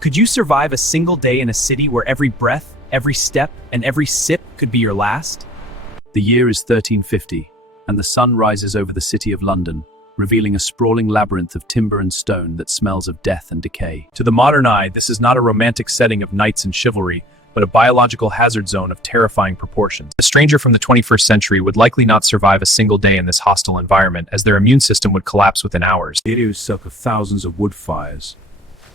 Could you survive a single day in a city where every breath, every step, and every sip could be your last? The year is 1350, and the sun rises over the city of London, revealing a sprawling labyrinth of timber and stone that smells of death and decay. To the modern eye, this is not a romantic setting of knights and chivalry, but a biological hazard zone of terrifying proportions. A stranger from the 21st century would likely not survive a single day in this hostile environment, as their immune system would collapse within hours. The area is soaked with thousands of wood fires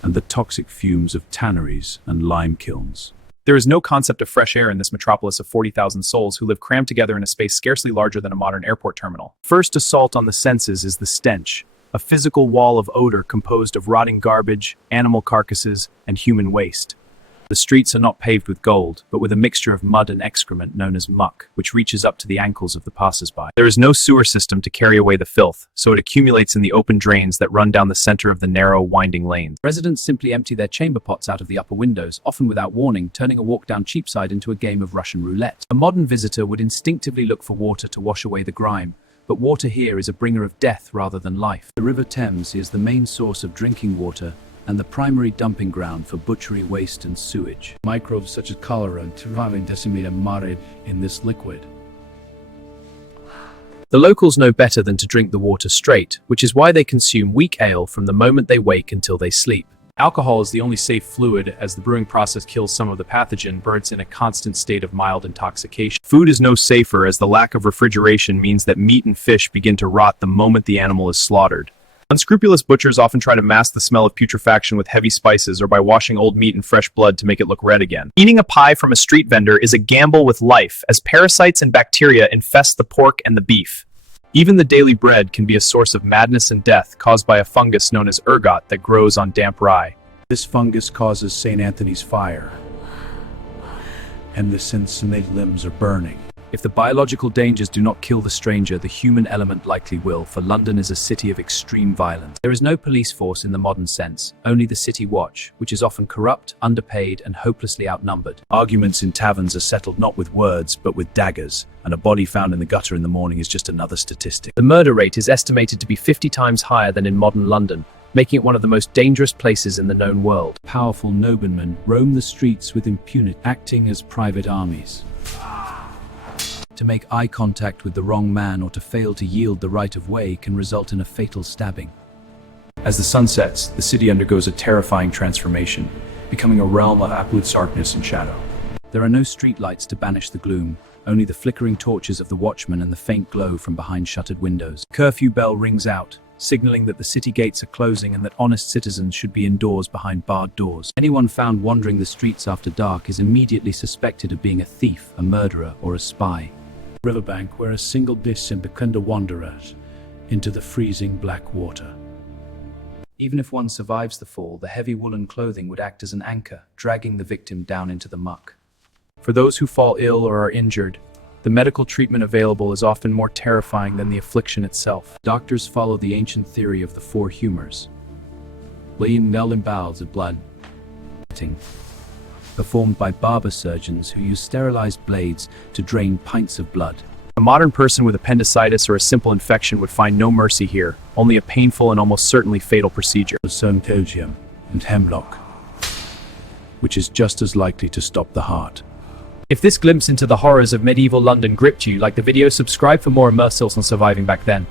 and the toxic fumes of tanneries and lime kilns. There is no concept of fresh air in this metropolis of 40,000 souls who live crammed together in a space scarcely larger than a modern airport terminal. First assault on the senses is the stench, a physical wall of odor composed of rotting garbage, animal carcasses, and human waste. The streets are not paved with gold, but with a mixture of mud and excrement known as muck, which reaches up to the ankles of the passers-by. There is no sewer system to carry away the filth, so it accumulates in the open drains that run down the center of the narrow, winding lanes. Residents simply empty their chamber pots out of the upper windows, often without warning, turning a walk down Cheapside into a game of Russian roulette. A modern visitor would instinctively look for water to wash away the grime, but water here is a bringer of death rather than life. The River Thames is the main source of drinking water and the primary dumping ground for butchery waste and sewage. Microbes such as cholera and typhoid decimate marine in this liquid. The locals know better than to drink the water straight, which is why they consume weak ale from the moment they wake until they sleep. Alcohol is the only safe fluid, as the brewing process kills some of the pathogen, burns in a constant state of mild intoxication. Food is no safer, as the lack of refrigeration means that meat and fish begin to rot the moment the animal is slaughtered. Unscrupulous butchers often try to mask the smell of putrefaction with heavy spices or by washing old meat in fresh blood to make it look red again. Eating a pie from a street vendor is a gamble with life, as parasites and bacteria infest the pork and the beef. Even the daily bread can be a source of madness and death caused by a fungus known as ergot that grows on damp rye. This fungus causes St. Anthony's fire, and the Cincinnati limbs are burning. If the biological dangers do not kill the stranger, the human element likely will, for London is a city of extreme violence. There is no police force in the modern sense, only the city watch, which is often corrupt, underpaid, and hopelessly outnumbered. Arguments in taverns are settled not with words, but with daggers, and a body found in the gutter in the morning is just another statistic. The murder rate is estimated to be 50 times higher than in modern London, making it one of the most dangerous places in the known world. Powerful noblemen roam the streets with impunity, acting as private armies. To make eye contact with the wrong man or to fail to yield the right of way can result in a fatal stabbing. As the sun sets, the city undergoes a terrifying transformation, becoming a realm of absolute darkness and shadow. There are no streetlights to banish the gloom, only the flickering torches of the watchmen and the faint glow from behind shuttered windows. Curfew bell rings out, signaling that the city gates are closing and that honest citizens should be indoors behind barred doors. Anyone found wandering the streets after dark is immediately suspected of being a thief, a murderer, or a spy. Riverbank where a single descent beckons wanderers into the freezing black water. Even if one survives the fall, the heavy woolen clothing would act as an anchor, dragging the victim down into the muck. For those who fall ill or are injured, the medical treatment available is often more terrifying than the affliction itself. Doctors follow the ancient theory of the four humors. Laying in bowels of blood, performed by barber surgeons who use sterilized blades to drain pints of blood. A modern person with appendicitis or a simple infection would find no mercy here, only a painful and almost certainly fatal procedure. Sanatorium and hemlock, which is just as likely to stop the heart. If this glimpse into the horrors of medieval London gripped you, like the video, subscribe for more immersives on surviving back then.